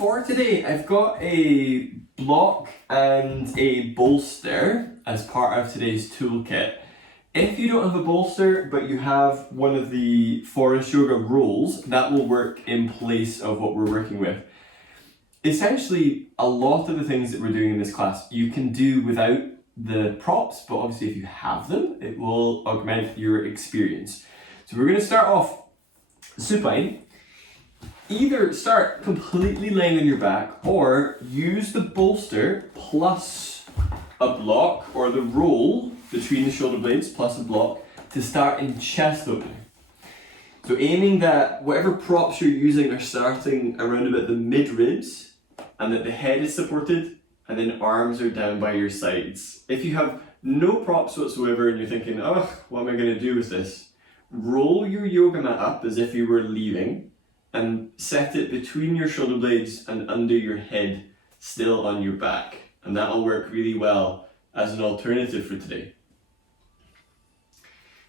For today, I've got a block and a bolster as part of today's toolkit. If you don't have a bolster, but you have one of the Forest Yoga rolls, that will work in place of what we're working with. Essentially, a lot of the things that we're doing in this class, you can do without the props, but obviously if you have them, it will augment your experience. So we're going to start off supine. Either start completely laying on your back or use the bolster plus a block or the roll between the shoulder blades plus a block to start in chest opening. So aiming that whatever props you're using are starting around about the mid ribs and that the head is supported and then arms are down by your sides. If you have no props whatsoever and you're thinking, oh, what am I going to do with this? Roll your yoga mat up as if you were leaving and set it between your shoulder blades and under your head, still on your back. And that'll work really well as an alternative for today.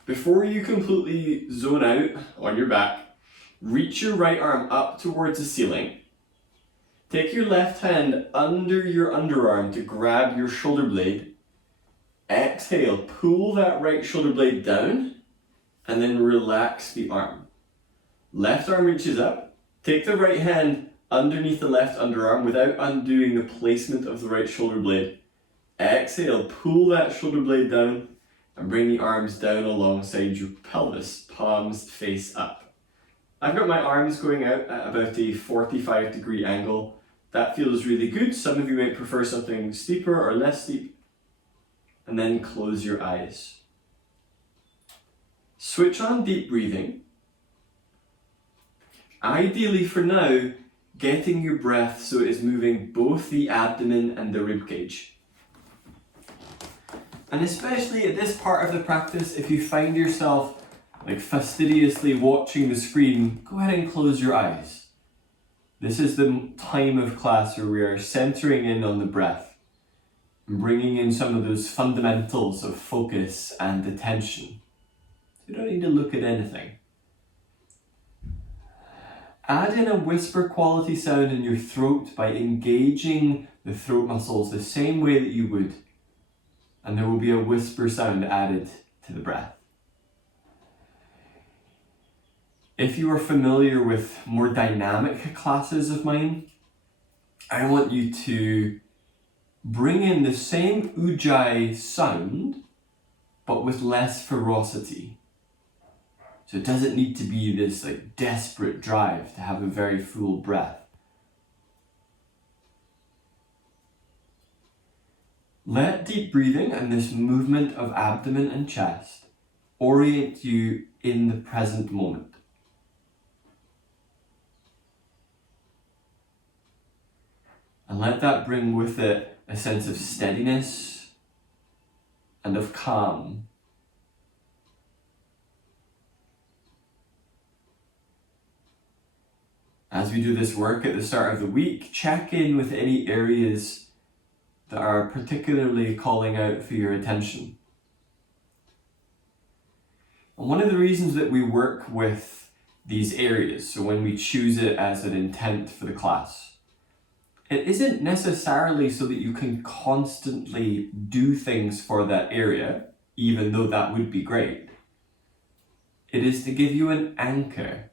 Before you completely zone out on your back, reach your right arm up towards the ceiling. Take your left hand under your underarm to grab your shoulder blade. Exhale, pull that right shoulder blade down and then relax the arm. Left arm reaches up. Take the right hand underneath the left underarm without undoing the placement of the right shoulder blade. Exhale, pull that shoulder blade down and bring the arms down alongside your pelvis, palms face up. I've got my arms going out at about a 45-degree angle. That feels really good. Some of you might prefer something steeper or less steep. And then close your eyes. Switch on deep breathing. Ideally for now, getting your breath so it is moving both the abdomen and the ribcage. And especially at this part of the practice, if you find yourself fastidiously watching the screen, go ahead and close your eyes. This is the time of class where we are centering in on the breath and bringing in some of those fundamentals of focus and attention. You don't need to look at anything. Add in a whisper quality sound in your throat by engaging the throat muscles the same way that you would. And there will be a whisper sound added to the breath. If you are familiar with more dynamic classes of mine, I want you to bring in the same ujjayi sound, but with less ferocity. So it doesn't need to be this desperate drive to have a very full breath. Let deep breathing and this movement of abdomen and chest orient you in the present moment. And let that bring with it a sense of steadiness and of calm. As we do this work at the start of the week, check in with any areas that are particularly calling out for your attention. And one of the reasons that we work with these areas, so when we choose it as an intent for the class, it isn't necessarily so that you can constantly do things for that area, even though that would be great. It is to give you an anchor,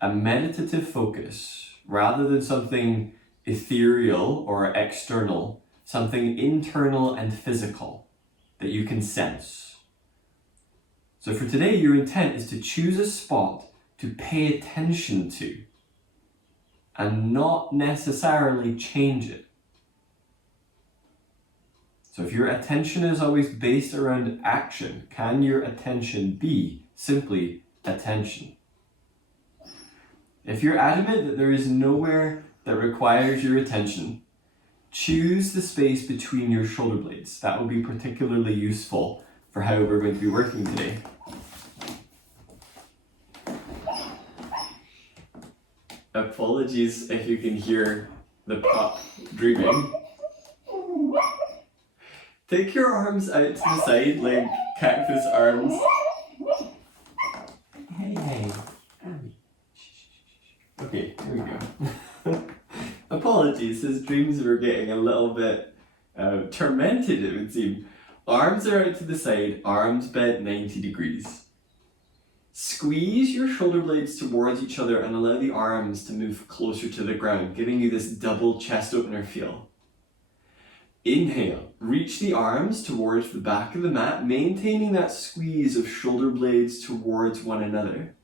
a meditative focus, rather than something ethereal or external, something internal and physical that you can sense. So for today, your intent is to choose a spot to pay attention to and not necessarily change it. So if your attention is always based around action, can your attention be simply attention? If you're adamant that there is nowhere that requires your attention, choose the space between your shoulder blades. That will be particularly useful for how we're going to be working today. Apologies if you can hear the pup dreaming. Take your arms out to the side like cactus arms. Hey. Okay, here we go. apologies, his dreams were getting a little bit tormented, it would seem. Arms are out to the side, arms bent 90 degrees. Squeeze your shoulder blades towards each other and allow the arms to move closer to the ground, giving you this double chest opener feel. Inhale, reach the arms towards the back of the mat, maintaining that squeeze of shoulder blades towards one another.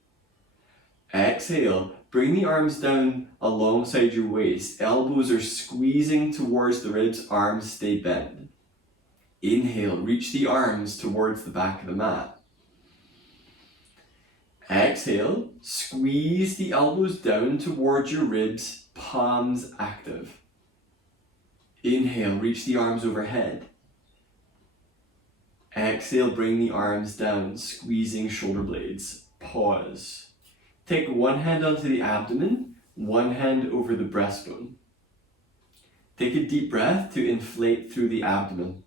Exhale, bring the arms down alongside your waist. Elbows are squeezing towards the ribs, arms stay bent. Inhale, reach the arms towards the back of the mat. Exhale, squeeze the elbows down towards your ribs, palms active. Inhale, reach the arms overhead. Exhale, bring the arms down, squeezing shoulder blades. Pause. Take one hand onto the abdomen, one hand over the breastbone. Take a deep breath to inflate through the abdomen.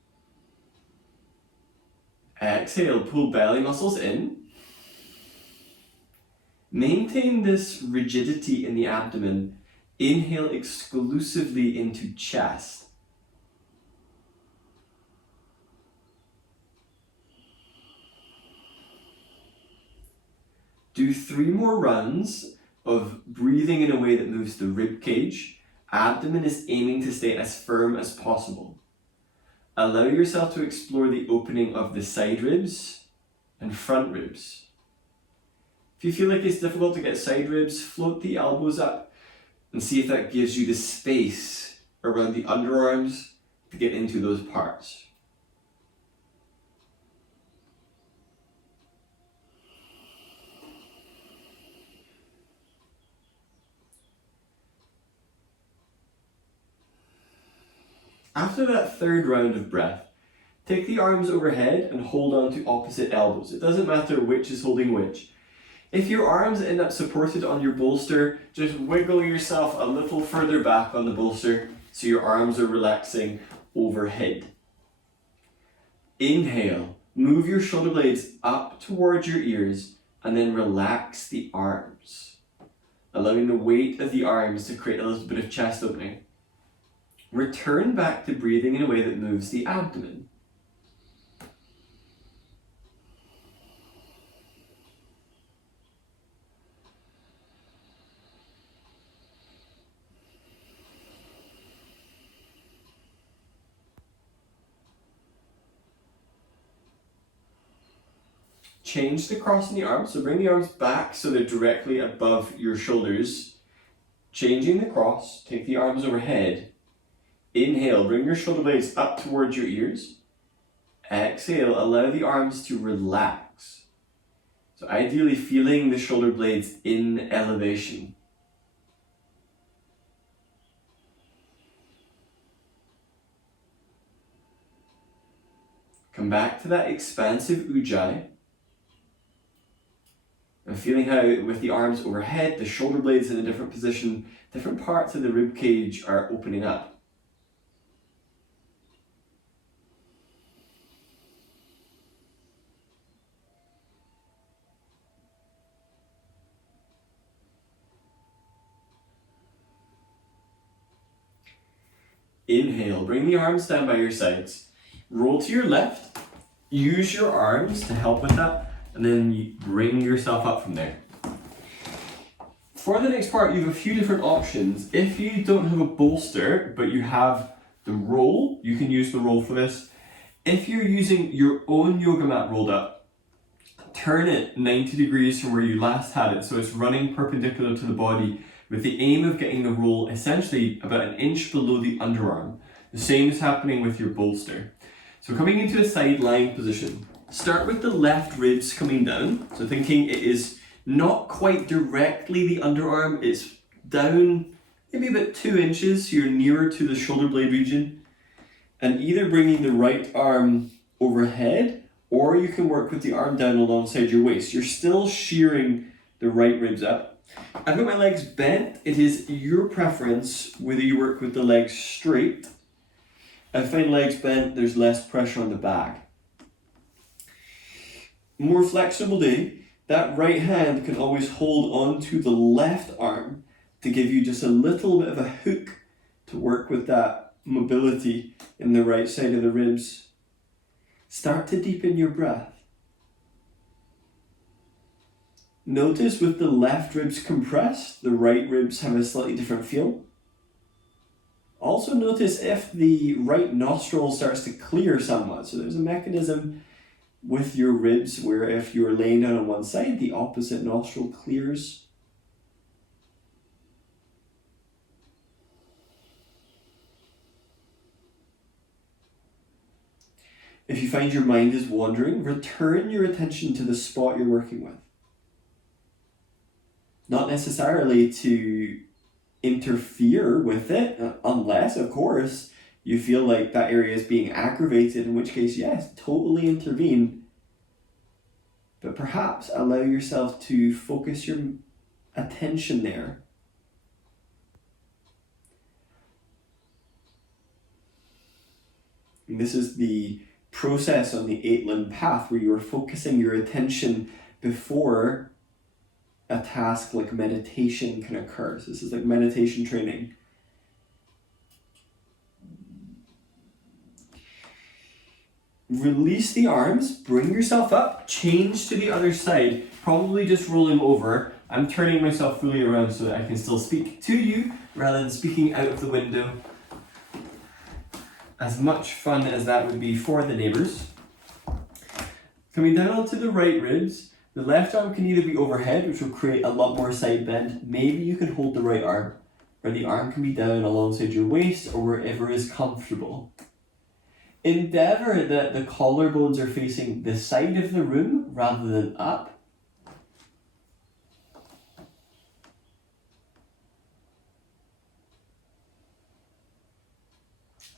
Exhale, pull belly muscles in. Maintain this rigidity in the abdomen. Inhale exclusively into chest. Do 3 more runs of breathing in a way that moves the rib cage. Abdomen is aiming to stay as firm as possible. Allow yourself to explore the opening of the side ribs and front ribs. If you feel like it's difficult to get side ribs, float the elbows up and see if that gives you the space around the underarms to get into those parts. After that third round of breath, take the arms overhead and hold on to opposite elbows. It doesn't matter which is holding which. If your arms end up supported on your bolster, just wiggle yourself a little further back on the bolster so your arms are relaxing overhead. Inhale, move your shoulder blades up towards your ears and then relax the arms, allowing the weight of the arms to create a little bit of chest opening. Return back to breathing in a way that moves the abdomen. Change the cross in the arms, so bring the arms back so they're directly above your shoulders. Changing the cross, take the arms overhead. Inhale, bring your shoulder blades up towards your ears. Exhale, allow the arms to relax. So ideally feeling the shoulder blades in elevation. Come back to that expansive ujjayi. And feeling how with the arms overhead, the shoulder blades in a different position, different parts of the rib cage are opening up. Inhale, bring the arms down by your sides. Roll to your left. Use your arms to help with that. And then you bring yourself up from there. For the next part, you have a few different options. If you don't have a bolster, but you have the roll, you can use the roll for this. If you're using your own yoga mat rolled up, turn it 90 degrees from where you last had it, so it's running perpendicular to the body, with the aim of getting the roll essentially about an inch below the underarm. The same is happening with your bolster. So coming into a side lying position, start with the left ribs coming down. So thinking it is not quite directly the underarm, it's down maybe about 2 inches, so you're nearer to the shoulder blade region. And either bringing the right arm overhead, or you can work with the arm down alongside your waist. You're still shearing the right ribs up. I've got my legs bent. It is your preference whether you work with the legs straight. I find legs bent, there's less pressure on the back. More flexible day, that right hand can always hold on to the left arm to give you just a little bit of a hook to work with that mobility in the right side of the ribs. Start to deepen your breath. Notice with the left ribs compressed, the right ribs have a slightly different feel. Also notice if the right nostril starts to clear somewhat. So there's a mechanism with your ribs where if you're laying down on one side, the opposite nostril clears. If you find your mind is wandering, return your attention to the spot you're working with. Not necessarily to interfere with it, unless, of course, you feel like that area is being aggravated, in which case, yes, totally intervene. But perhaps allow yourself to focus your attention there. And this is the process on the 8-limb path where you are focusing your attention before a task like meditation can occur. So this is like meditation training. Release the arms, bring yourself up, change to the other side, probably just rolling over. I'm turning myself fully around so that I can still speak to you rather than speaking out of the window. As much fun as that would be for the neighbours. Coming down onto the right ribs, the left arm can either be overhead, which will create a lot more side bend. Maybe you can hold the right arm, or the arm can be down alongside your waist or wherever is comfortable. Endeavour that the collarbones are facing the side of the room rather than up.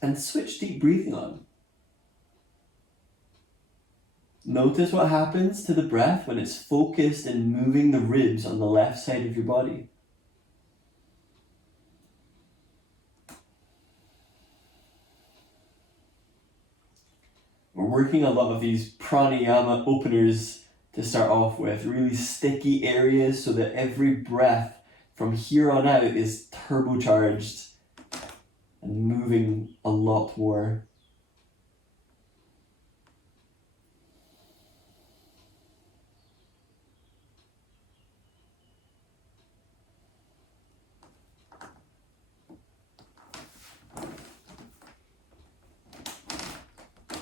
And switch deep breathing on. Notice what happens to the breath when it's focused and moving the ribs on the left side of your body. We're working a lot of these pranayama openers to start off with, really sticky areas so that every breath from here on out is turbocharged and moving a lot more.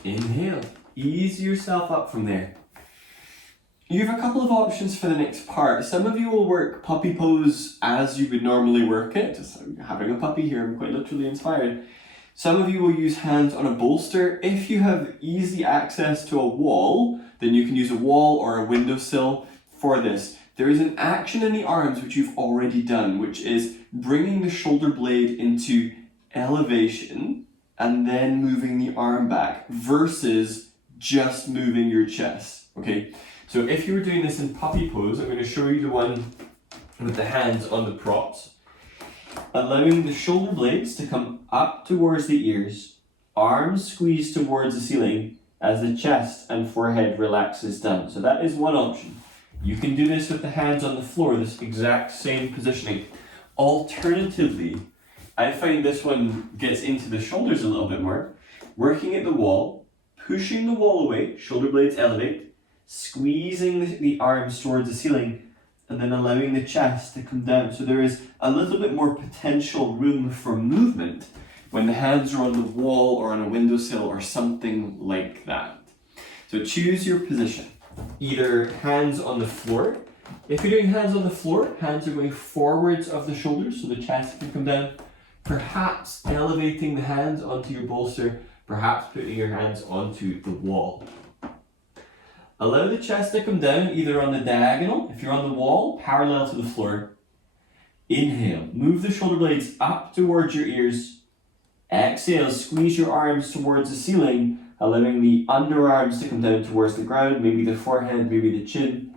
Inhale, ease yourself up from there. You have a couple of options for the next part. Some of you will work puppy pose as you would normally work it. Just having a puppy here, I'm quite literally inspired. Some of you will use hands on a bolster. If you have easy access to a wall, then you can use a wall or a windowsill for this. There is an action in the arms which you've already done, which is bringing the shoulder blade into elevation and then moving the arm back versus just moving your chest, okay? So if you were doing this in puppy pose, I'm going to show you the one with the hands on the props. Allowing the shoulder blades to come up towards the ears, arms squeeze towards the ceiling as the chest and forehead relaxes down. So that is one option. You can do this with the hands on the floor, this exact same positioning. Alternatively, I find this one gets into the shoulders a little bit more. Working at the wall, pushing the wall away, shoulder blades elevate, squeezing the arms towards the ceiling, and then allowing the chest to come down. So there is a little bit more potential room for movement when the hands are on the wall or on a windowsill or something like that. So choose your position. Either hands on the floor. If you're doing hands on the floor, hands are going forwards of the shoulders so the chest can come down. Perhaps elevating the hands onto your bolster, perhaps putting your hands onto the wall. Allow the chest to come down either on the diagonal, if you're on the wall, parallel to the floor. Inhale, move the shoulder blades up towards your ears. Exhale, squeeze your arms towards the ceiling, allowing the underarms to come down towards the ground, maybe the forehead, maybe the chin.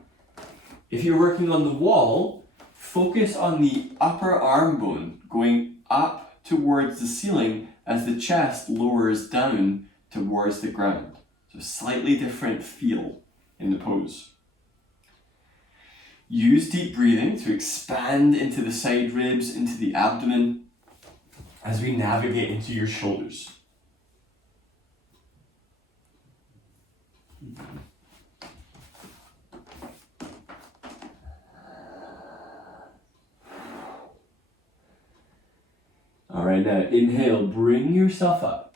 If you're working on the wall, focus on the upper arm bone going up towards the ceiling as the chest lowers down towards the ground. So slightly different feel in the pose. Use deep breathing to expand into the side ribs, into the abdomen. as we navigate into your shoulders. All right, now inhale, bring yourself up.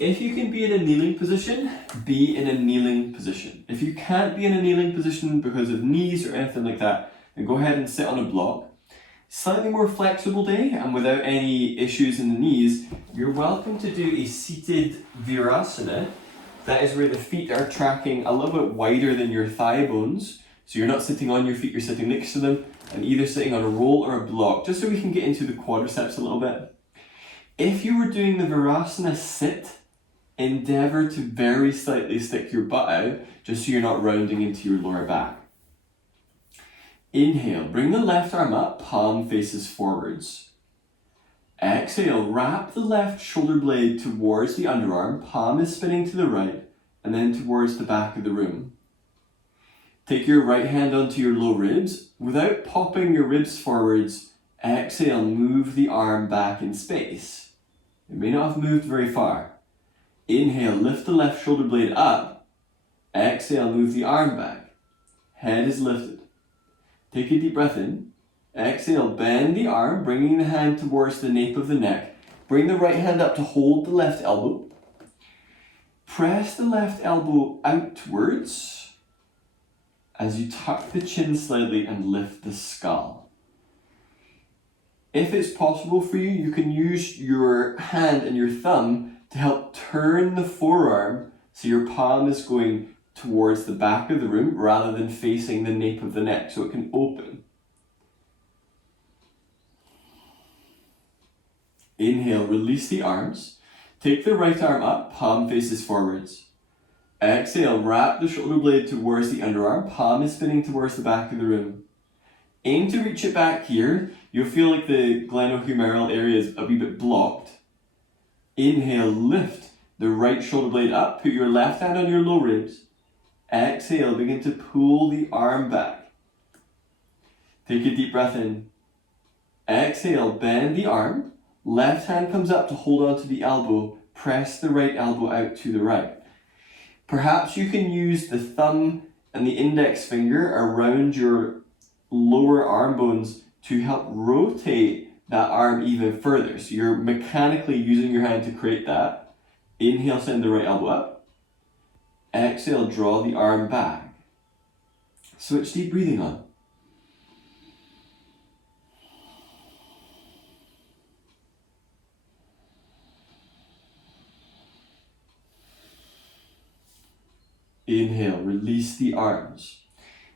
If you can be in a kneeling position, be in a kneeling position. If you can't be in a kneeling position because of knees or anything like that, then go ahead and sit on a block. Slightly more flexible day and without any issues in the knees, you're welcome to do a seated virasana. That is where the feet are tracking a little bit wider than your thigh bones. So you're not sitting on your feet, you're sitting next to them, and either sitting on a roll or a block, just so we can get into the quadriceps a little bit. If you were doing the virasana sit, endeavour to very slightly stick your butt out, just so you're not rounding into your lower back. Inhale, bring the left arm up, palm faces forwards. Exhale, wrap the left shoulder blade towards the underarm, palm is spinning to the right, and then towards the back of the room. Take your right hand onto your low ribs. Without popping your ribs forwards, exhale, move the arm back in space. It may not have moved very far. Inhale, lift the left shoulder blade up. Exhale, move the arm back. Head is lifted. Take a deep breath in. Exhale, bend the arm, bringing the hand towards the nape of the neck. Bring the right hand up to hold the left elbow. Press the left elbow outwards as you tuck the chin slightly and lift the skull. If it's possible for you, you can use your hand and your thumb to help turn the forearm so your palm is going towards the back of the room rather than facing the nape of the neck, so it can open. Inhale, release the arms. Take the right arm up, palm faces forwards. Exhale, wrap the shoulder blade towards the underarm, palm is spinning towards the back of the room. Aim to reach it back here. You'll feel like the glenohumeral area is a wee bit blocked. Inhale, lift the right shoulder blade up, put your left hand on your low ribs. Exhale, begin to pull the arm back. Take a deep breath in. Exhale, bend the arm. Left hand comes up to hold onto the elbow. Press the right elbow out to the right. Perhaps you can use the thumb and the index finger around your lower arm bones to help rotate that arm even further. So you're mechanically using your hand to create that. Inhale, send the right elbow up. Exhale, draw the arm back. Switch deep breathing on. Inhale, release the arms.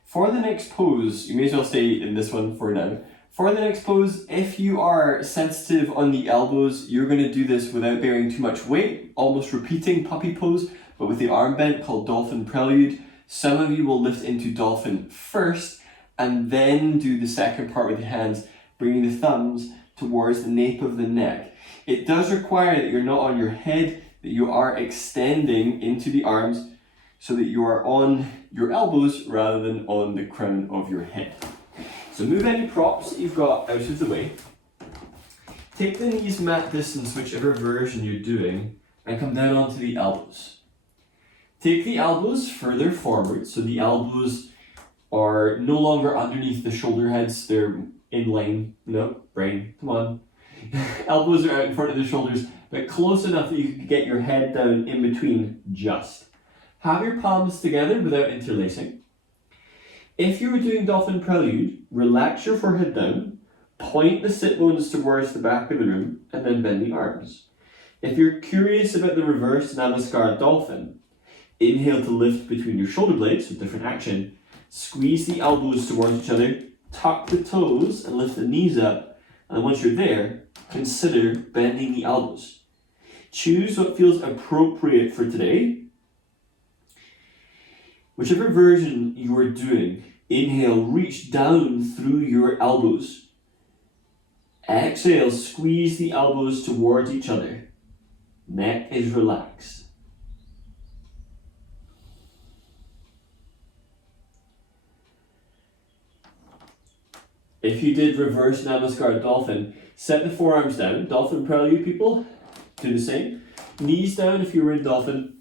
For the next pose, you may as well stay in this one for now. For the next pose, if you are sensitive on the elbows, you're going to do this without bearing too much weight, almost repeating puppy pose, but with the arm bent called dolphin prelude. Some of you will lift into dolphin first, and then do the second part with the hands, bringing the thumbs towards the nape of the neck. It does require that you're not on your head, that you are extending into the arms, so that you are on your elbows rather than on the crown of your head. So move any props that you've got out of the way. Take the knees mat distance, whichever version you're doing, and come down onto the elbows. Take the elbows further forward, so the elbows are no longer underneath the shoulder heads, they're in line. No, brain, come on. Elbows are out in front of the shoulders, but close enough that you can get your head down in between just. Have your palms together without interlacing. If you were doing dolphin prelude, relax your forehead down, point the sit bones towards the back of the room, and then bend the arms. If you're curious about the reverse namaskar dolphin, inhale to lift between your shoulder blades, so different action. Squeeze the elbows towards each other, tuck the toes and lift the knees up, and once you're there, consider bending the elbows. Choose what feels appropriate for today. Whichever version you are doing, inhale, reach down through your elbows. Exhale, squeeze the elbows towards each other. Neck is relaxed. If you did reverse namaskar dolphin, Set the forearms down. Dolphin prelude, people. Do the same. Knees down if you were in dolphin,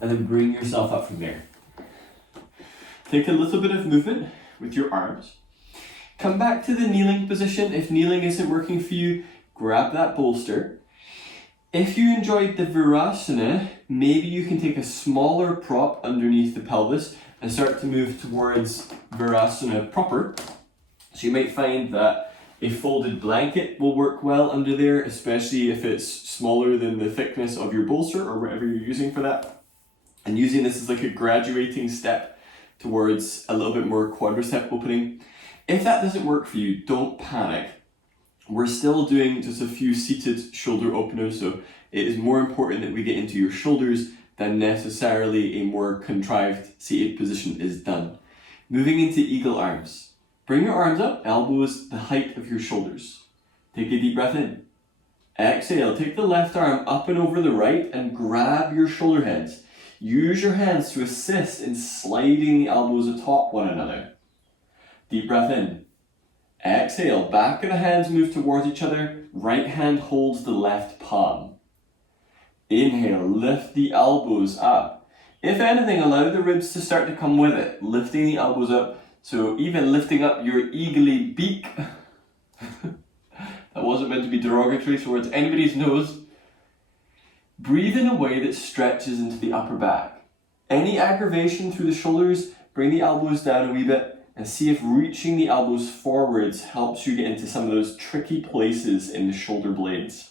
and then bring yourself up from there. Take a little bit of movement with your arms. Come back to the kneeling position. If kneeling isn't working for you, grab that bolster. If you enjoyed the Virasana, maybe you can take a smaller prop underneath the pelvis and start to move towards Virasana proper. So you might find that a folded blanket will work well under there, especially if it's smaller than the thickness of your bolster or whatever you're using for that. And using this as like a graduating step towards a little bit more quadricep opening. If that doesn't work for you, don't panic. We're still doing just a few seated shoulder openers, so it is more important that we get into your shoulders than necessarily a more contrived seated position is done. Moving into eagle arms. Bring your arms up, elbows the height of your shoulders. Take a deep breath in. Exhale, take the left arm up and over the right and grab your shoulder heads. Use your hands to assist in sliding the elbows atop one another. Deep breath in. Exhale, back of the hands move towards each other. Right hand holds the left palm. Inhale, lift the elbows up. If anything, allow the ribs to start to come with it. Lifting the elbows up, so even lifting up your eagly beak. That wasn't meant to be derogatory towards anybody's nose. Breathe in a way that stretches into the upper back. Any aggravation through the shoulders, bring the elbows down a wee bit and see if reaching the elbows forwards helps you get into some of those tricky places in the shoulder blades.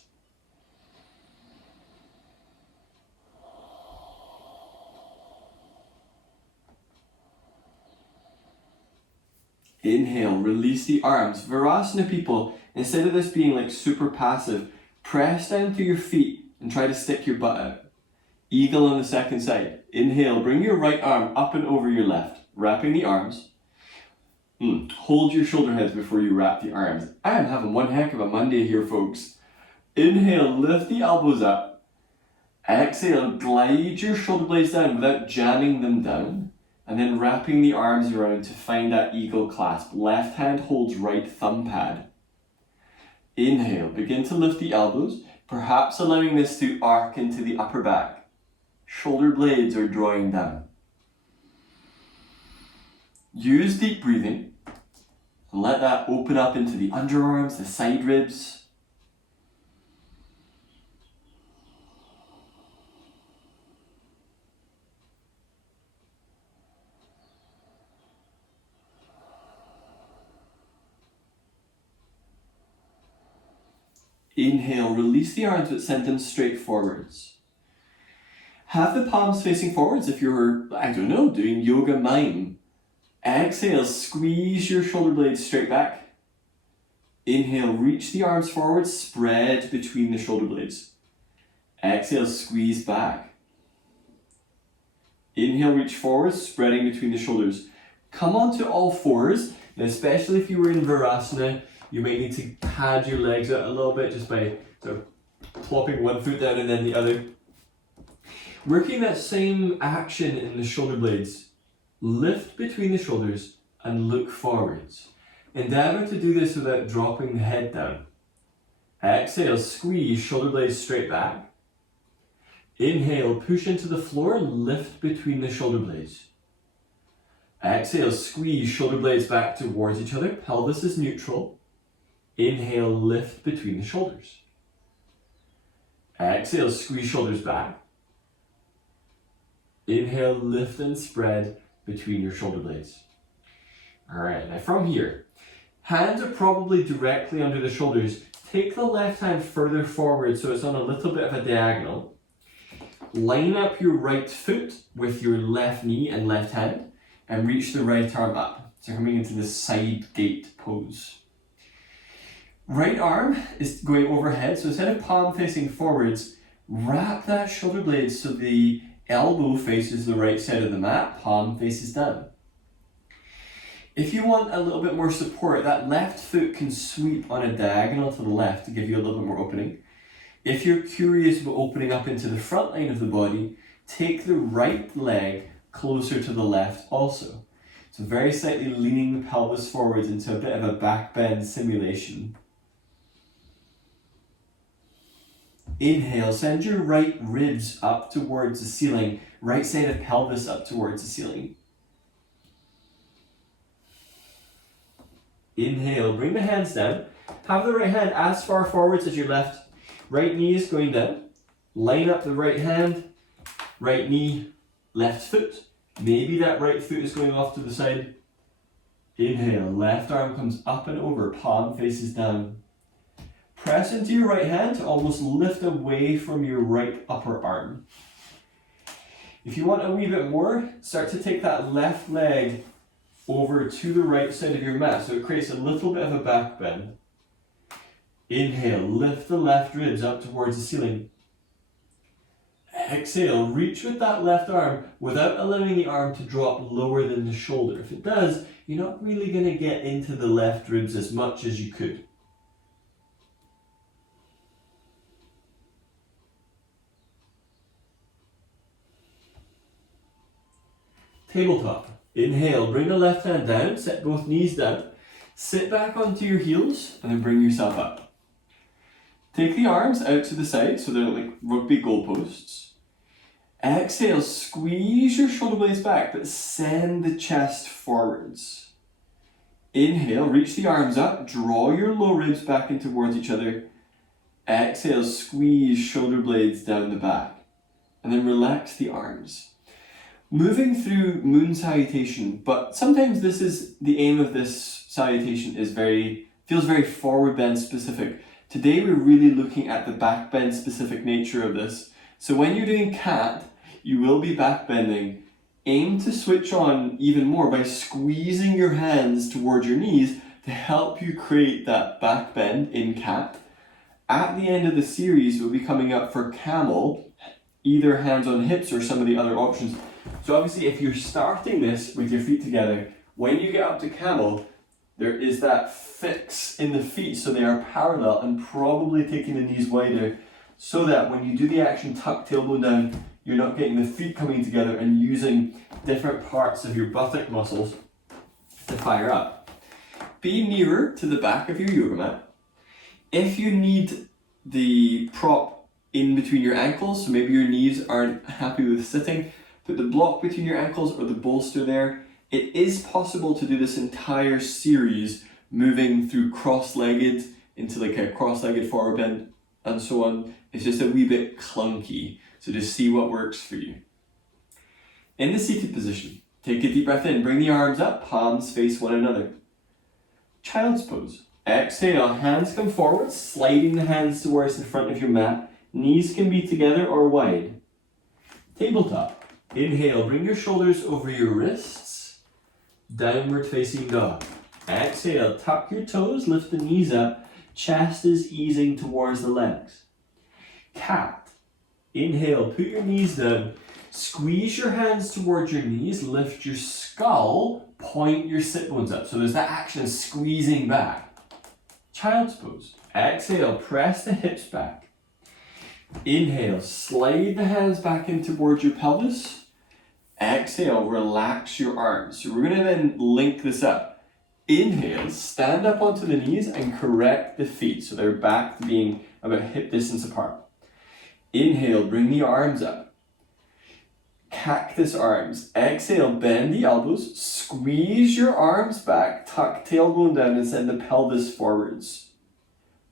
Inhale, release the arms. Virasana, people, instead of this being like super passive, press down to your feet and try to stick your butt out. Eagle on the second side. Inhale, bring your right arm up and over your left, wrapping the arms. Hold your shoulder heads before you wrap the arms. I am having one heck of a Monday here, folks. Inhale, lift the elbows up. Exhale, glide your shoulder blades down without jamming them down. And then wrapping the arms around to find that eagle clasp. Left hand holds right thumb pad. Inhale, begin to lift the elbows, perhaps allowing this to arc into the upper back. Shoulder blades are drawing down. Use deep breathing and let that open up into the underarms, the side ribs. Inhale, release the arms but send them straight forwards. Have the palms facing forwards if you're, doing yoga mime. Exhale, squeeze your shoulder blades straight back. Inhale, reach the arms forward, spread between the shoulder blades. Exhale, squeeze back. Inhale, reach forward, spreading between the shoulders. Come onto all fours, and especially if you were in Virasana, you might need to pad your legs out a little bit just by sort of plopping one foot down and then the other. Working that same action in the shoulder blades. Lift between the shoulders and look forwards. Endeavour to do this without dropping the head down. Exhale, squeeze, shoulder blades straight back. Inhale, push into the floor, lift between the shoulder blades. Exhale, squeeze, shoulder blades back towards each other, pelvis is neutral. Inhale, lift between the shoulders. Exhale, squeeze shoulders back. Inhale, lift and spread between your shoulder blades. Alright, now from here, hands are probably directly under the shoulders. Take the left hand further forward so it's on a little bit of a diagonal. Line up your right foot with your left knee and left hand and reach the right arm up. So coming into this side gate pose. Right arm is going overhead, so instead of palm facing forwards, wrap that shoulder blade so the elbow faces the right side of the mat, palm faces down. If you want a little bit more support, that left foot can sweep on a diagonal to the left to give you a little bit more opening. If you're curious about opening up into the front line of the body, take the right leg closer to the left also. So very slightly leaning the pelvis forwards into a bit of a back bend simulation. Inhale, send your right ribs up towards the ceiling, right side of pelvis up towards the ceiling. Inhale, bring the hands down. Have the right hand as far forwards as your left. Right knee is going down. Line up the right hand, right knee, left foot. Maybe that right foot is going off to the side. Inhale, left arm comes up and over, palm faces down. Press into your right hand to almost lift away from your right upper arm. If you want a wee bit more, start to take that left leg over to the right side of your mat, so it creates a little bit of a back bend. Inhale, lift the left ribs up towards the ceiling. Exhale, reach with that left arm without allowing the arm to drop lower than the shoulder. If it does, you're not really going to get into the left ribs as much as you could. Tabletop. Inhale, bring the left hand down, set both knees down. Sit back onto your heels and then bring yourself up. Take the arms out to the side so they're like rugby goalposts. Exhale, squeeze your shoulder blades back, but send the chest forwards. Inhale, reach the arms up, draw your low ribs back in towards each other. Exhale, squeeze shoulder blades down the back. And then relax the arms. Moving through moon salutation, but sometimes this is the aim of this salutation is feels very forward bend specific. Today we're really looking at the back bend specific nature of this. So when you're doing cat, you will be back bending. Aim to switch on even more by squeezing your hands towards your knees to help you create that back bend in cat. At the end of the series, we'll be coming up for camel, either hands on hips or some of the other options. So obviously if you're starting this with your feet together, when you get up to camel, there is that fix in the feet so they are parallel and probably taking the knees wider so that when you do the action tuck tailbone down, you're not getting the feet coming together and using different parts of your buttock muscles to fire up. Be nearer to the back of your yoga mat. If you need the prop in between your ankles, so maybe your knees aren't happy with sitting, put the block between your ankles or the bolster there. It is possible to do this entire series moving through cross-legged into like a cross-legged forward bend and so on. It's just a wee bit clunky, so just see what works for you. In the seated position, take a deep breath in, bring the arms up, palms face one another. Child's pose. Exhale, hands come forward, sliding the hands towards the front of your mat. Knees can be together or wide. Tabletop. Inhale, bring your shoulders over your wrists. Downward facing dog. Exhale, tuck your toes, lift the knees up. Chest is easing towards the legs. Cat. Inhale, put your knees down. Squeeze your hands towards your knees, lift your skull, point your sit bones up. So there's that action of squeezing back. Child's pose. Exhale, press the hips back. Inhale, slide the hands back in towards your pelvis. Exhale, relax your arms. So we're going to then link this up. Inhale, stand up onto the knees and correct the feet so they're back to being about hip distance apart. Inhale, bring the arms up. Cactus arms. Exhale, bend the elbows, squeeze your arms back, tuck tailbone down and send the pelvis forwards.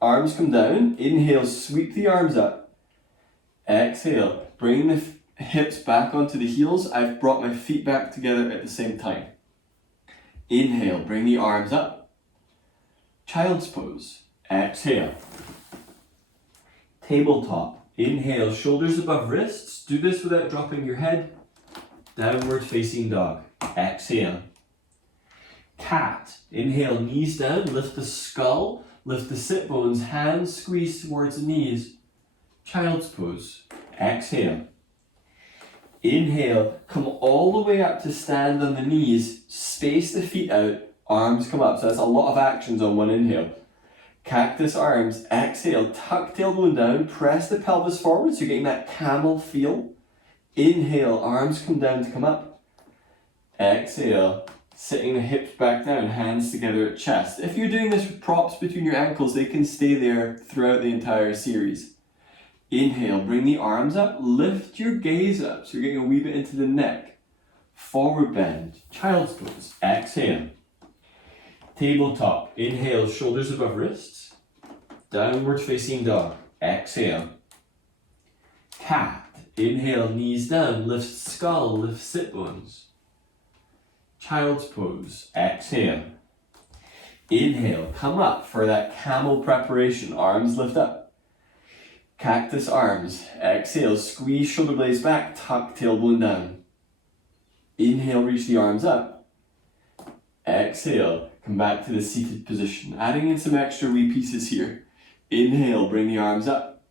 Arms come down. Inhale, sweep the arms up. Exhale, bring the hips back onto the heels. I've brought my feet back together at the same time. Inhale, bring the arms up. Child's pose. Exhale. Tabletop. Inhale, shoulders above wrists. Do this without dropping your head. Downward facing dog. Exhale. Cat. Inhale, knees down, lift the skull, lift the sit bones, hands squeeze towards the knees. Child's pose. Exhale. Inhale, come all the way up to stand on the knees, space the feet out, arms come up. So that's a lot of actions on one inhale. Cactus arms. Exhale, tuck tailbone down, press the pelvis forward so you're getting that camel feel. Inhale, arms come down to come up. Exhale, sitting the hips back down, hands together at chest. If you're doing this with props between your ankles, they can stay there throughout the entire series. Inhale, bring the arms up, lift your gaze up, so you're getting a wee bit into the neck. Forward bend, child's pose. Exhale. Tabletop, inhale, shoulders above wrists. Downward facing dog. Exhale. Cat, inhale, knees down, lift skull, lift sit bones. Child's pose. Exhale. Inhale, come up for that camel preparation. Arms lift up. Cactus arms. Exhale, squeeze shoulder blades back, tuck tailbone down. Inhale, reach the arms up. Exhale, come back to the seated position. Adding in some extra wee pieces here. Inhale, bring the arms up.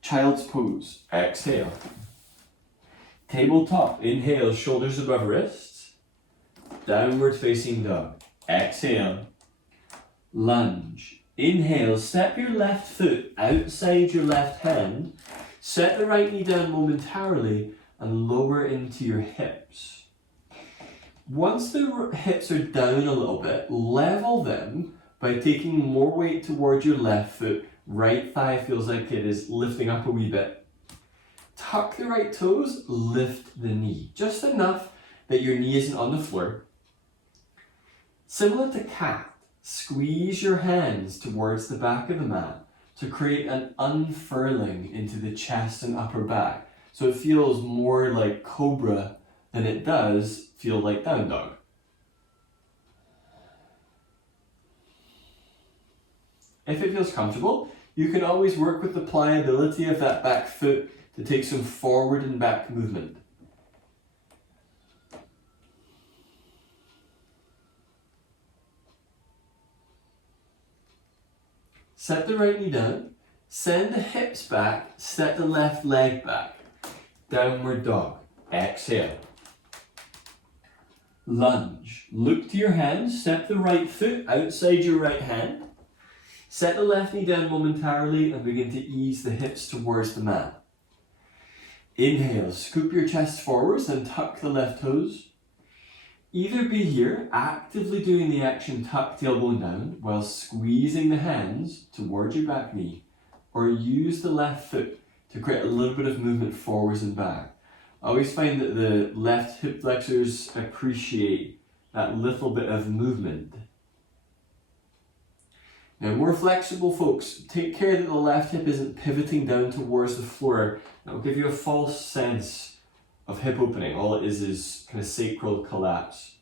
Child's pose. Exhale. Tabletop. Inhale, shoulders above wrists. Downward facing dog. Exhale. Lunge. Inhale, step your left foot outside your left hand. Set the right knee down momentarily and lower into your hips. Once the hips are down a little bit, level them by taking more weight towards your left foot. Right thigh feels like it is lifting up a wee bit. Tuck the right toes, lift the knee. Just enough that your knee isn't on the floor. Similar to cat, squeeze your hands towards the back of the mat to create an unfurling into the chest and upper back. So it feels more like cobra than it does feel like down dog. If it feels comfortable, you can always work with the pliability of that back foot to take some forward and back movement. Set the right knee down, send the hips back, step the left leg back. Downward dog. Exhale. Lunge. Look to your hands, step the right foot outside your right hand. Set the left knee down momentarily and begin to ease the hips towards the mat. Inhale, scoop your chest forwards and tuck the left toes. Either be here, actively doing the action tuck tailbone down while squeezing the hands towards your back knee, or use the left foot to create a little bit of movement forwards and back. I always find that the left hip flexors appreciate that little bit of movement. Now, more flexible folks, take care that the left hip isn't pivoting down towards the floor. That will give you a false sense of hip opening. All it is kind of sacral collapse.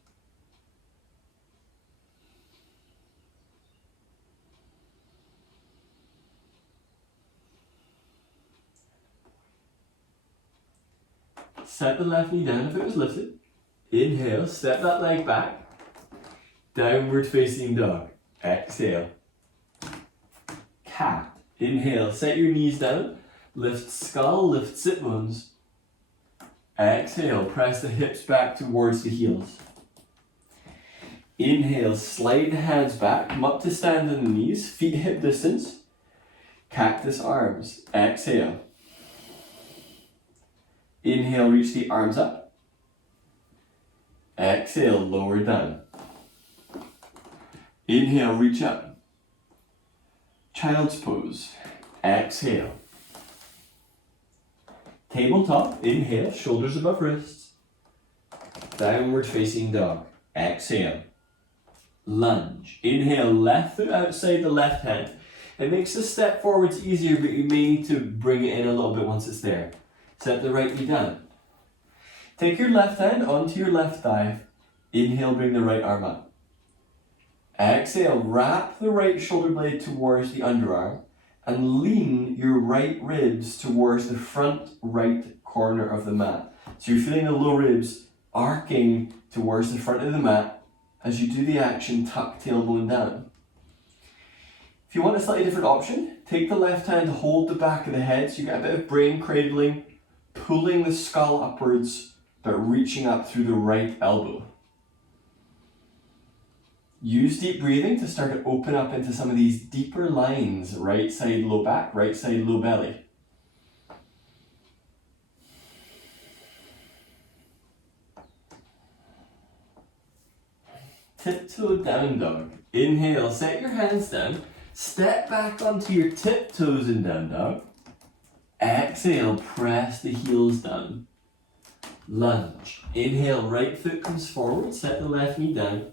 Set the left knee down if it was lifted. Inhale, step that leg back. Downward facing dog. Exhale. Cat. Inhale, set your knees down. Lift skull, lift sit bones. Exhale, press the hips back towards the heels. Inhale, slide the hands back, come up to stand on the knees, feet hip distance. Cactus arms. Exhale. Inhale, reach the arms up. Exhale, lower down. Inhale, reach up. Child's pose. Exhale. Tabletop. Inhale, shoulders above wrists. Downward facing dog. Exhale. Lunge. Inhale, left foot outside the left hand. It makes the step forwards easier, but you may need to bring it in a little bit once it's there. Set the right knee down. Take your left hand onto your left thigh. Inhale, bring the right arm up. Exhale, wrap the right shoulder blade towards the underarm and lean your right ribs towards the front right corner of the mat. So you're feeling the low ribs arcing towards the front of the mat as you do the action tuck tailbone down. If you want a slightly different option, take the left hand, hold the back of the head so you get a bit of brain cradling, pulling the skull upwards but reaching up through the right elbow. Use deep breathing to start to open up into some of these deeper lines, right side low back, right side low belly. Tiptoe down dog. Inhale, set your hands down, step back onto your tiptoes in down dog. Exhale, press the heels down. Lunge. Inhale, right foot comes forward, set the left knee down.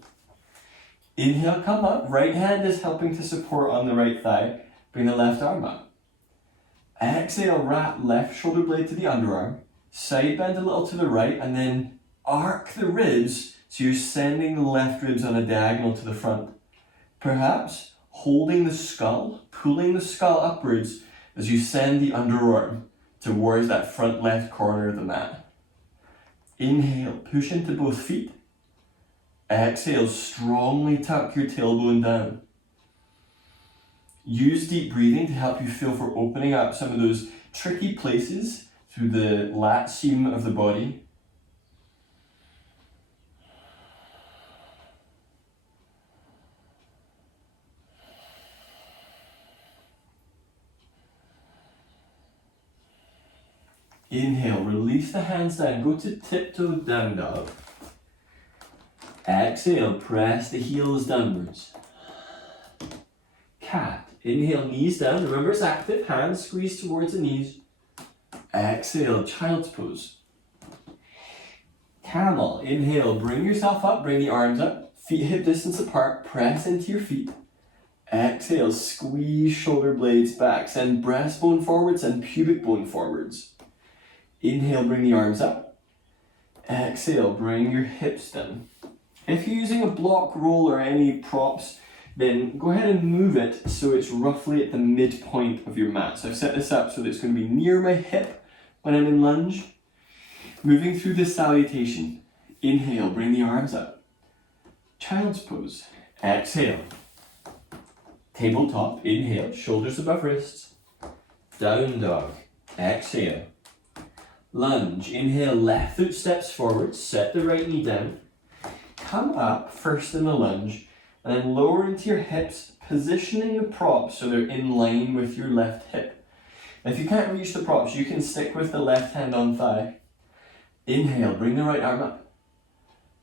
Inhale, come up. Right hand is helping to support on the right thigh. Bring the left arm up. Exhale, wrap left shoulder blade to the underarm. Side bend a little to the right and then arc the ribs so you're sending the left ribs on a diagonal to the front. Perhaps holding the skull, pulling the skull upwards as you send the underarm towards that front left corner of the mat. Inhale, push into both feet. Exhale, strongly tuck your tailbone down. Use deep breathing to help you feel for opening up some of those tricky places through the lat seam of the body. Inhale, release the hands down, go to tiptoe down dog. Exhale, press the heels downwards. Cat. Inhale, knees down. Remember it's active. Hands squeeze towards the knees. Exhale, child's pose. Camel. Inhale, bring yourself up, bring the arms up. Feet hip distance apart. Press into your feet. Exhale, squeeze shoulder blades back. Send breastbone forwards and pubic bone forwards. Inhale, bring the arms up. Exhale, bring your hips down. If you're using a block roll or any props, then go ahead and move it so it's roughly at the midpoint of your mat. So I've set this up so that it's going to be near my hip when I'm in lunge. Moving through the salutation. Inhale, bring the arms up. Child's pose. Exhale. Tabletop. Inhale, shoulders above wrists. Down dog. Exhale. Lunge. Inhale, left foot steps forward. Set the right knee down. Come up first in the lunge. And then lower into your hips, positioning the props so they're in line with your left hip. If you can't reach the props, you can stick with the left hand on thigh. Inhale, bring the right arm up.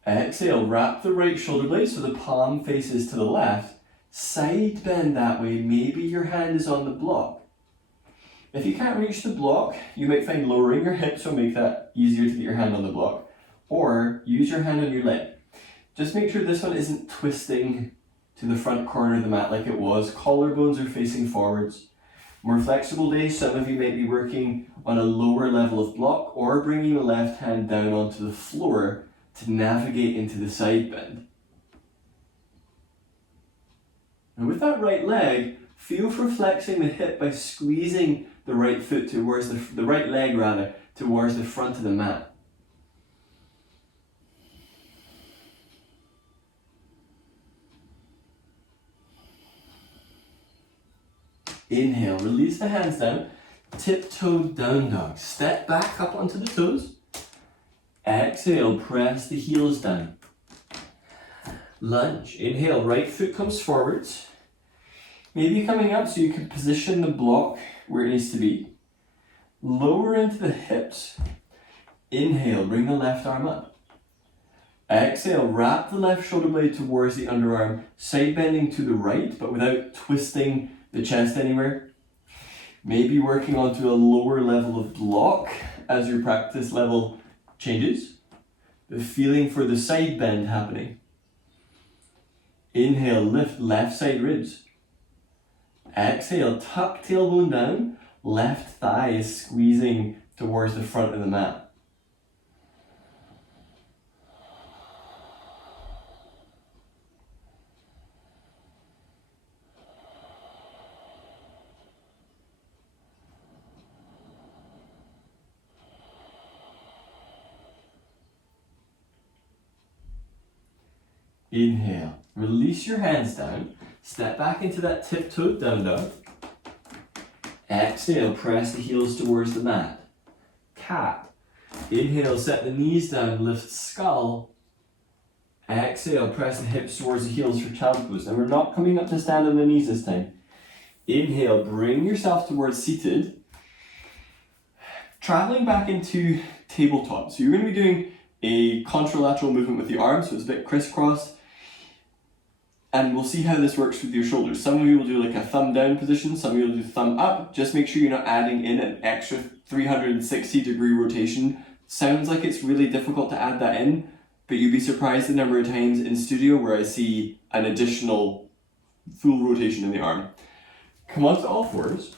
Exhale, wrap the right shoulder blade so the palm faces to the left. Side bend that way, maybe your hand is on the block. If you can't reach the block, you might find lowering your hips will make that easier to get your hand on the block. Or use your hand on your leg. Just make sure this one isn't twisting to the front corner of the mat like it was. Collarbones are facing forwards. More flexible days, some of you might be working on a lower level of block or bringing the left hand down onto the floor to navigate into the side bend. And with that right leg, feel for flexing the hip by squeezing the right foot towards the right leg rather, towards the front of the mat. Inhale, release the hands down, tiptoe down dog. Step back up onto the toes. Exhale, press the heels down. Lunge. Inhale, right foot comes forwards. Maybe coming up so you can position the block where it needs to be. Lower into the hips. Inhale, bring the left arm up. Exhale, wrap the left shoulder blade towards the underarm, side bending to the right, but without twisting the chest anywhere. Maybe working onto a lower level of block as your practice level changes. The feeling for the side bend happening. Inhale, lift left side ribs. Exhale, tuck tailbone down. Left thigh is squeezing towards the front of the mat. Inhale, release your hands down, step back into that tiptoe down dog. Exhale, press the heels towards the mat. Cat. Inhale, set the knees down, lift skull. Exhale, press the hips towards the heels for child pose. And we're not coming up to stand on the knees this time. Inhale, bring yourself towards seated. Traveling back into tabletop. So you're going to be doing a contralateral movement with the arms, so it's a bit crisscrossed. And we'll see how this works with your shoulders. Some of you will do like a thumb down position, some of you will do thumb up. Just make sure you're not adding in an extra 360-degree rotation. Sounds like it's really difficult to add that in, but you'd be surprised the number of times in studio where I see an additional full rotation in the arm. Come onto all fours.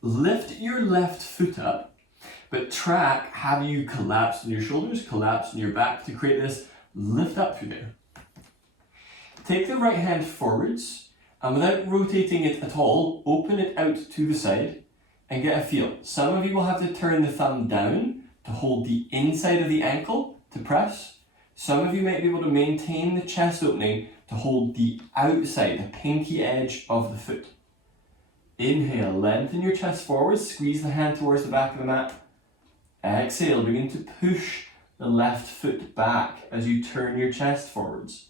Lift your left foot up, but track how you collapse on your shoulders, collapse on your back to create this lift up through there. Take the right hand forwards, and without rotating it at all, open it out to the side and get a feel. Some of you will have to turn the thumb down to hold the inside of the ankle to press. Some of you might be able to maintain the chest opening to hold the outside, the pinky edge of the foot. Inhale, lengthen your chest forward, squeeze the hand towards the back of the mat. Exhale, begin to push the left foot back as you turn your chest forwards.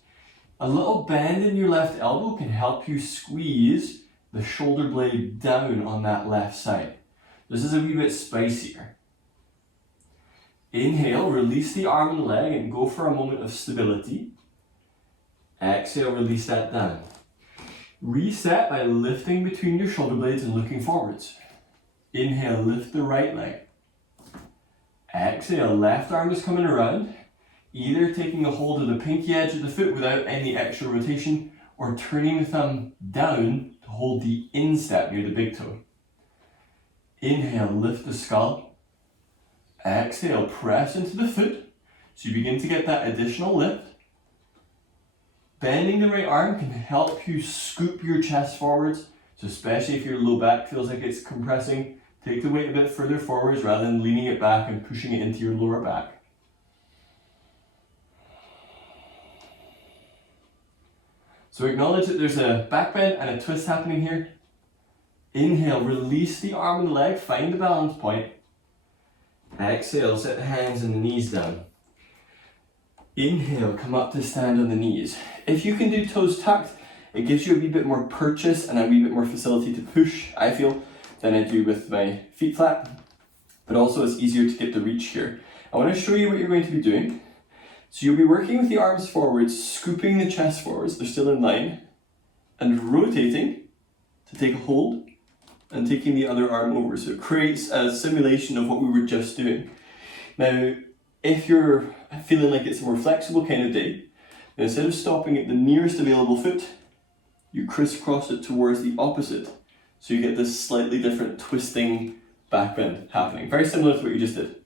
A little bend in your left elbow can help you squeeze the shoulder blade down on that left side. This is a wee bit spicier. Inhale, release the arm and leg and go for a moment of stability. Exhale, release that down. Reset by lifting between your shoulder blades and looking forwards. Inhale, lift the right leg. Exhale, left arm is coming around, either taking a hold of the pinky edge of the foot without any extra rotation, or turning the thumb down to hold the instep near the big toe. Inhale, lift the skull. Exhale, press into the foot, so you begin to get that additional lift. Bending the right arm can help you scoop your chest forwards, so especially if your low back feels like it's compressing, take the weight a bit further forwards rather than leaning it back and pushing it into your lower back. So acknowledge that there's a back bend and a twist happening here. Inhale, release the arm and leg, find the balance point. Exhale, set the hands and the knees down. Inhale, come up to stand on the knees. If you can do toes tucked, it gives you a wee bit more purchase and a wee bit more facility to push, I feel, than I do with my feet flat. But also it's easier to get the reach here. I want to show you what you're going to be doing. So you'll be working with the arms forwards, scooping the chest forwards, they're still in line, and rotating to take a hold and taking the other arm over. So it creates a simulation of what we were just doing. Now, if you're feeling like it's a more flexible kind of day, then instead of stopping at the nearest available foot, you crisscross it towards the opposite. So you get this slightly different twisting back bend happening. Very similar to what you just did.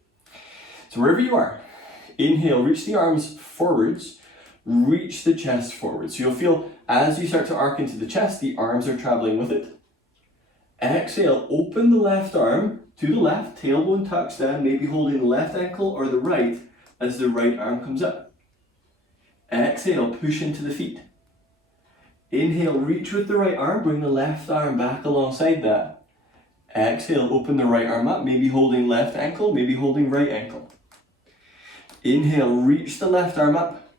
So wherever you are, inhale, reach the arms forwards, reach the chest forward. So you'll feel as you start to arc into the chest, the arms are traveling with it. Exhale, open the left arm to the left, tailbone tucks down, maybe holding the left ankle or the right as the right arm comes up. Exhale, push into the feet. Inhale, reach with the right arm, bring the left arm back alongside that. Exhale, open the right arm up, maybe holding left ankle, maybe holding right ankle. Inhale, reach the left arm up.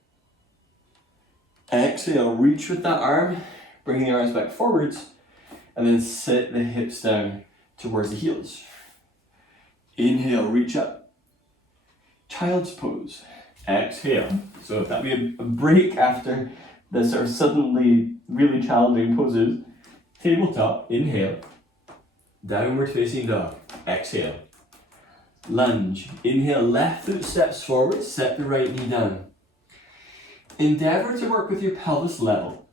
Exhale, reach with that arm, bring the arms back forwards, and then sit the hips down towards the heels. Inhale, reach up. Child's pose. Exhale. So that'll be a break after the sort of suddenly really challenging poses. Tabletop, inhale. Downward facing dog. Exhale. Lunge. Inhale, left foot steps forward, set the right knee down. Endeavour to work with your pelvis level.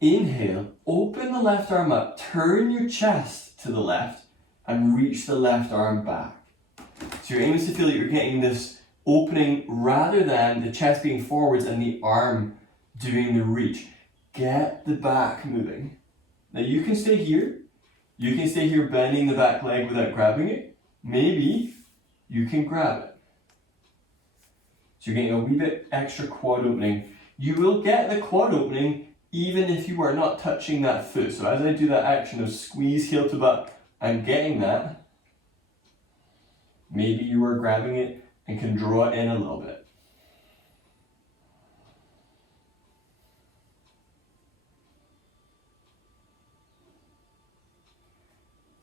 Inhale, open the left arm up, turn your chest to the left and reach the left arm back. So your aim is to feel that you're getting this opening rather than the chest being forwards and the arm doing the reach. Get the back moving. Now you can stay here bending the back leg without grabbing it. Maybe you can grab it. So you're getting a wee bit extra quad opening. You will get the quad opening even if you are not touching that foot. So as I do that action of squeeze heel to butt, I'm getting that. Maybe you are grabbing it and can draw it in a little bit.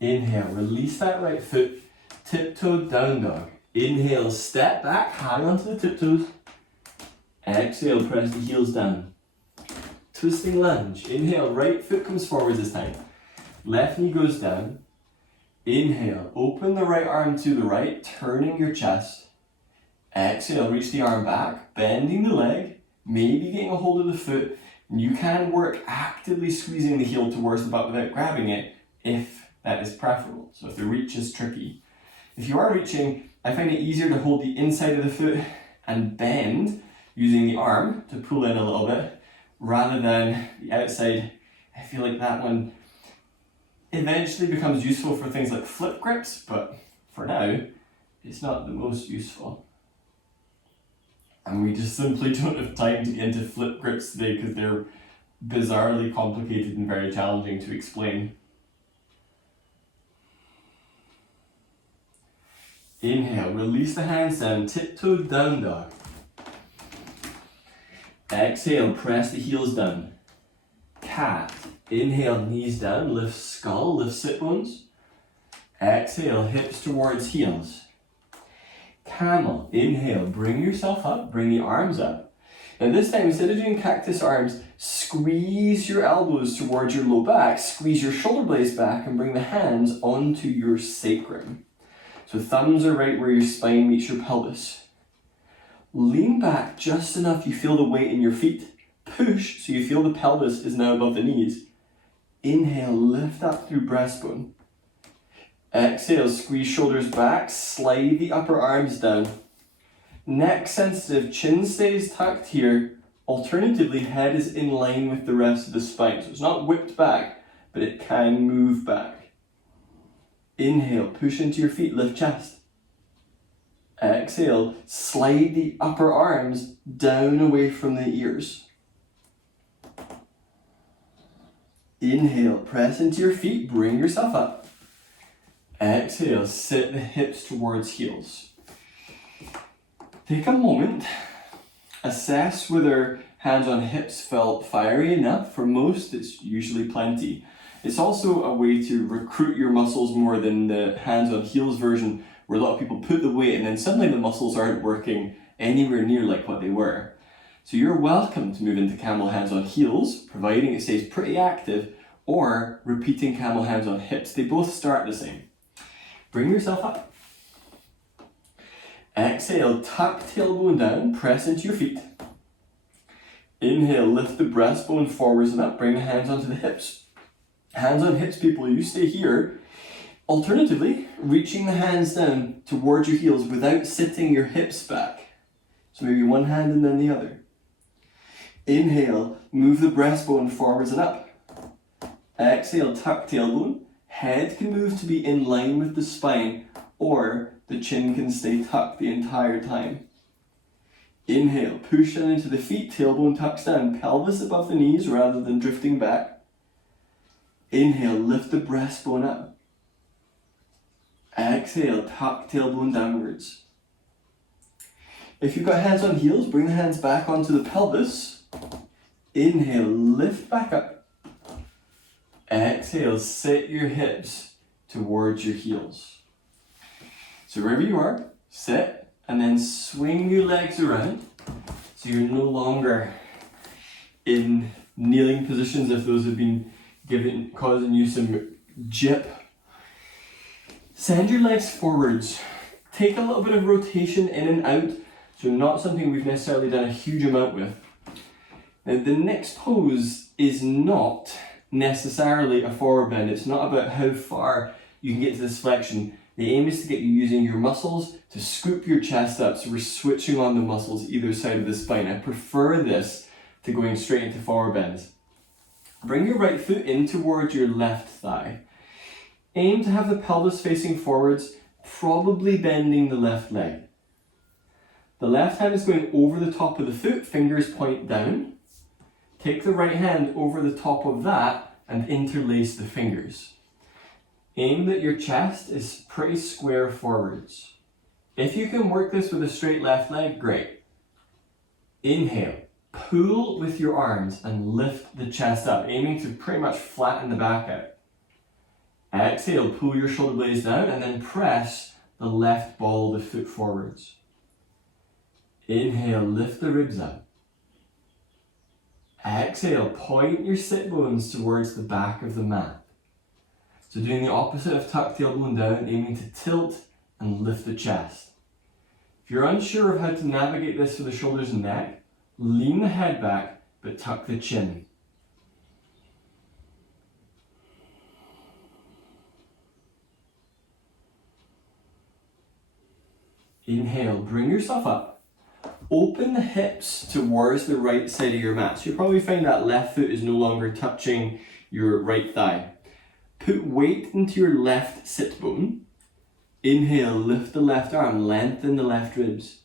Inhale, release that right foot, tiptoe down dog. Inhale, step back, hang onto the tiptoes. Exhale, press the heels down. twisting lunge. Inhale, right foot comes forwards this time. Left knee goes down. Inhale, open the right arm to the right, turning your chest. Exhale, reach the arm back, bending the leg, maybe getting a hold of the foot. And you can work actively squeezing the heel towards the butt without grabbing it if that is preferable. So if the reach is tricky. If you are reaching, I find it easier to hold the inside of the foot and bend using the arm to pull in a little bit rather than the outside. I feel like that one eventually becomes useful for things like flip grips, but for now, it's not the most useful. And we just simply don't have time to get into flip grips today because they're bizarrely complicated and very challenging to explain. Inhale, release the hands down, tiptoe down dog. Exhale, press the heels down. Cat. Inhale, knees down, lift skull, lift sit bones. Exhale, hips towards heels. Camel. Inhale, bring yourself up, bring the arms up. And this time, instead of doing cactus arms, squeeze your elbows towards your low back, squeeze your shoulder blades back, and bring the hands onto your sacrum. So thumbs are right where your spine meets your pelvis. Lean back just enough you feel the weight in your feet. Push so you feel the pelvis is now above the knees. Inhale, lift up through breastbone. Exhale, squeeze shoulders back, slide the upper arms down. Neck sensitive, chin stays tucked here. Alternatively, head is in line with the rest of the spine. So it's not whipped back, but it can move back. Inhale, push into your feet, lift chest. Exhale, slide the upper arms down away from the ears. Inhale, press into your feet, bring yourself up. Exhale, sit the hips towards heels. Take a moment, assess whether hands on hips felt fiery enough. For most, it's usually plenty. It's also a way to recruit your muscles more than the hands on heels version, where a lot of people put the weight and then suddenly the muscles aren't working anywhere near like what they were. So you're welcome to move into camel hands on heels, providing it stays pretty active, or repeating camel hands on hips. They both start the same. Bring yourself up. Exhale, tuck tailbone down, press into your feet. Inhale, lift the breastbone forwards and up, bring the hands onto the hips. Hands on hips, people, you stay here. Alternatively, reaching the hands down towards your heels without sitting your hips back. So maybe one hand and then the other. Inhale, move the breastbone forwards and up. Exhale, tuck tailbone. Head can move to be in line with the spine, or the chin can stay tucked the entire time. Inhale, push down into the feet, tailbone tucks down, pelvis above the knees rather than drifting back. Inhale, lift the breastbone up. Exhale, tuck tailbone downwards. If you've got hands on heels, bring the hands back onto the pelvis. Inhale, lift back up. Exhale, sit your hips towards your heels. So wherever you are, sit and then swing your legs around so you're no longer in kneeling positions if those have been causing you some jip. Send your legs forwards. Take a little bit of rotation in and out, so not something we've necessarily done a huge amount with. Now the next pose is not necessarily a forward bend. It's not about how far you can get to this flexion. The aim is to get you using your muscles to scoop your chest up, so we're switching on the muscles either side of the spine. I prefer this to going straight into forward bends. Bring your right foot in towards your left thigh. Aim to have the pelvis facing forwards, probably bending the left leg. The left hand is going over the top of the foot, fingers point down. Take the right hand over the top of that and interlace the fingers. Aim that your chest is pretty square forwards. If you can work this with a straight left leg, great. Inhale, pull with your arms and lift the chest up, aiming to pretty much flatten the back out. Exhale, pull your shoulder blades down and then press the left ball of the foot forwards. Inhale, lift the ribs up. Exhale, point your sit bones towards the back of the mat. So doing the opposite of tuck the elbow down, aiming to tilt and lift the chest. If you're unsure of how to navigate this for the shoulders and neck, lean the head back, but tuck the chin. Inhale, bring yourself up. Open the hips towards the right side of your mat. So you'll probably find that left foot is no longer touching your right thigh. Put weight into your left sit bone. Inhale, lift the left arm, lengthen the left ribs.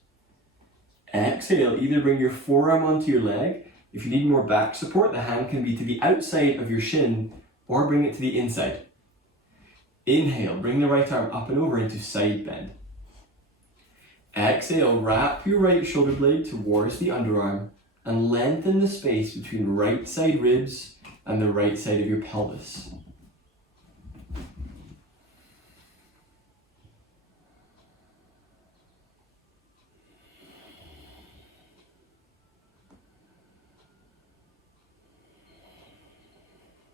Exhale, either bring your forearm onto your leg. If you need more back support, the hand can be to the outside of your shin or bring it to the inside. Inhale, bring the right arm up and over into side bend. Exhale, wrap your right shoulder blade towards the underarm and lengthen the space between right side ribs and the right side of your pelvis.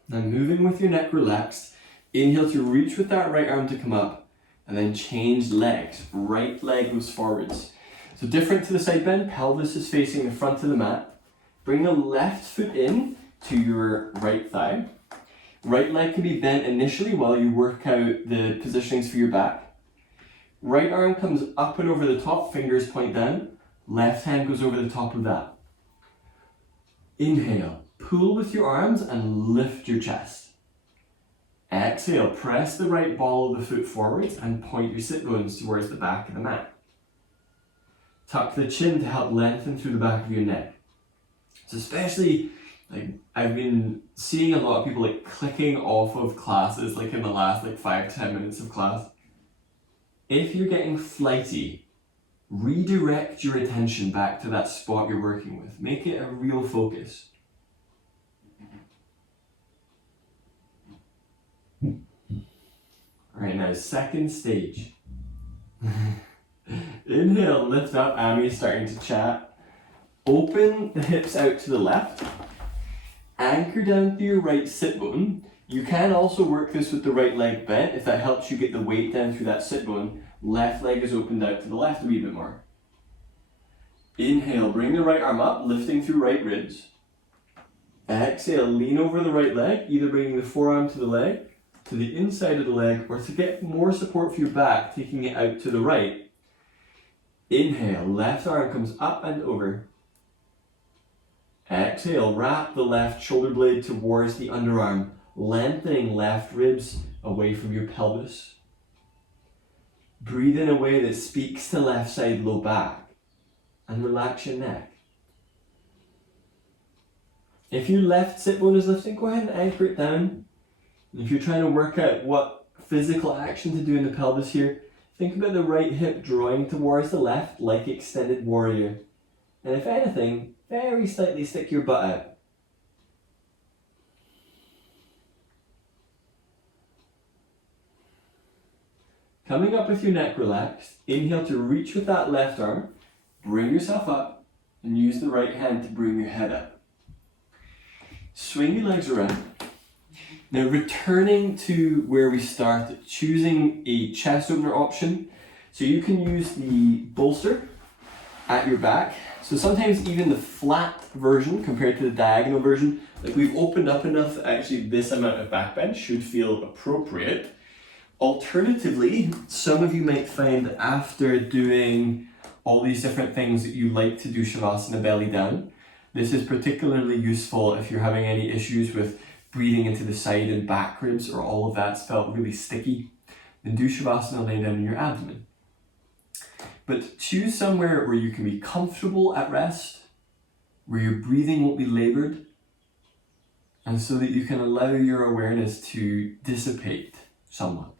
Now moving with your neck relaxed, inhale to reach with that right arm to come up and then change legs. Right leg goes forwards. So different to the side bend, pelvis is facing the front of the mat. Bring the left foot in to your right thigh. Right leg can be bent initially while you work out the positionings for your back. Right arm comes up and over the top, fingers point down. Left hand goes over the top of that. Inhale. Pull with your arms and lift your chest. Exhale, press the right ball of the foot forwards and point your sit bones towards the back of the mat. Tuck the chin to help lengthen through the back of your neck. So especially, I've been seeing a lot of people clicking off of classes in the last 5 to 10 minutes of class. If you're getting flighty, redirect your attention back to that spot you're working with. Make it a real focus. Alright, now second stage. Inhale, lift up, Ami's starting to chat. Open the hips out to the left. Anchor down through your right sit bone. You can also work this with the right leg bent if that helps you get the weight down through that sit bone. Left leg is opened out to the left a wee bit more. Inhale, bring the right arm up, lifting through right ribs. Exhale, lean over the right leg, either bringing the forearm to the leg, to the inside of the leg, or to get more support for your back, taking it out to the right. Inhale, left arm comes up and over. Exhale, wrap the left shoulder blade towards the underarm, lengthening left ribs away from your pelvis. Breathe in a way that speaks to left side low back, and relax your neck. If your left sit bone is lifting, go ahead and anchor it down. And if you're trying to work out what physical action to do in the pelvis here, think about the right hip drawing towards the left like extended warrior. And if anything, very slightly stick your butt out. Coming up with your neck relaxed, inhale to reach with that left arm, bring yourself up, and use the right hand to bring your head up. Swing your legs around. Now returning to where we started, choosing a chest opener option. So you can use the bolster at your back. So sometimes even the flat version compared to the diagonal version, we've opened up enough that actually this amount of back bend should feel appropriate. Alternatively, some of you might find that after doing all these different things that you like to do Shavasana belly down, this is particularly useful if you're having any issues with breathing into the side and back ribs or all of that's felt really sticky. Then do Shavasana laying down in your abdomen. But choose somewhere where you can be comfortable at rest, where your breathing won't be labored, and so that you can allow your awareness to dissipate somewhat.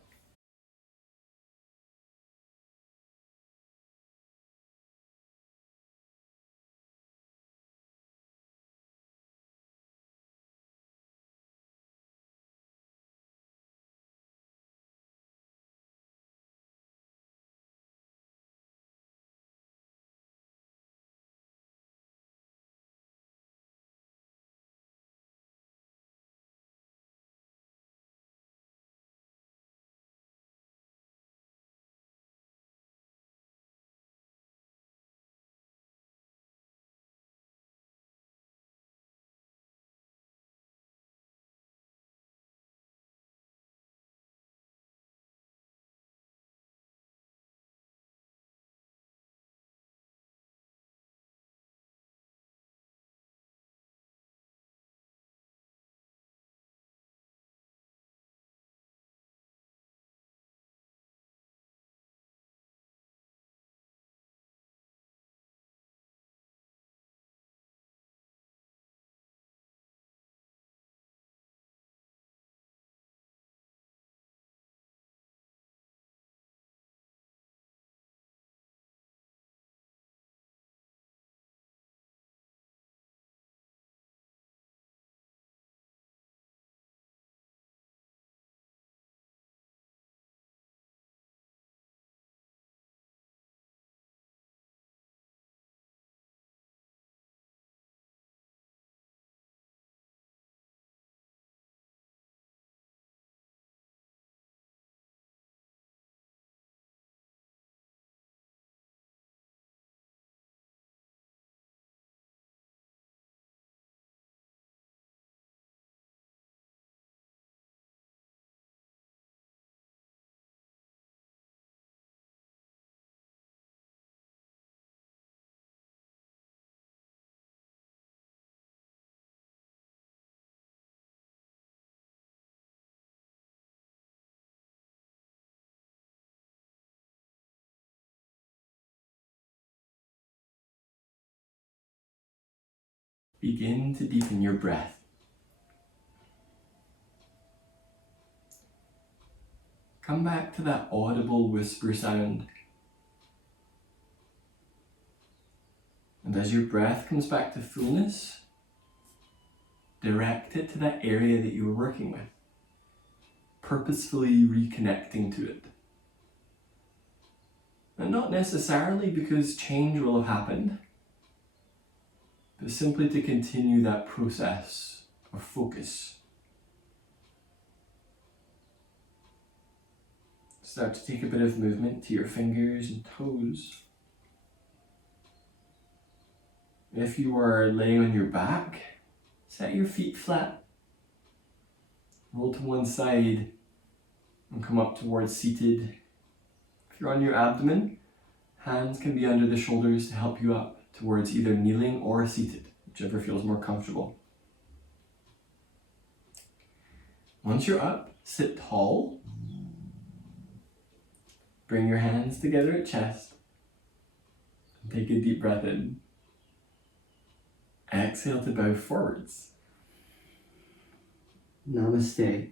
begin to deepen your breath. Come back to that audible whisper sound. And as your breath comes back to fullness, direct it to that area that you were working with, purposefully reconnecting to it. And not necessarily because change will have happened, but simply to continue that process of focus. Start to take a bit of movement to your fingers and toes. If you are laying on your back, set your feet flat. Roll to one side and come up towards seated. If you're on your abdomen, hands can be under the shoulders to help you up towards either kneeling or seated, whichever feels more comfortable. Once you're up, sit tall. Bring your hands together at chest. And take a deep breath in. Exhale to bow forwards. Namaste.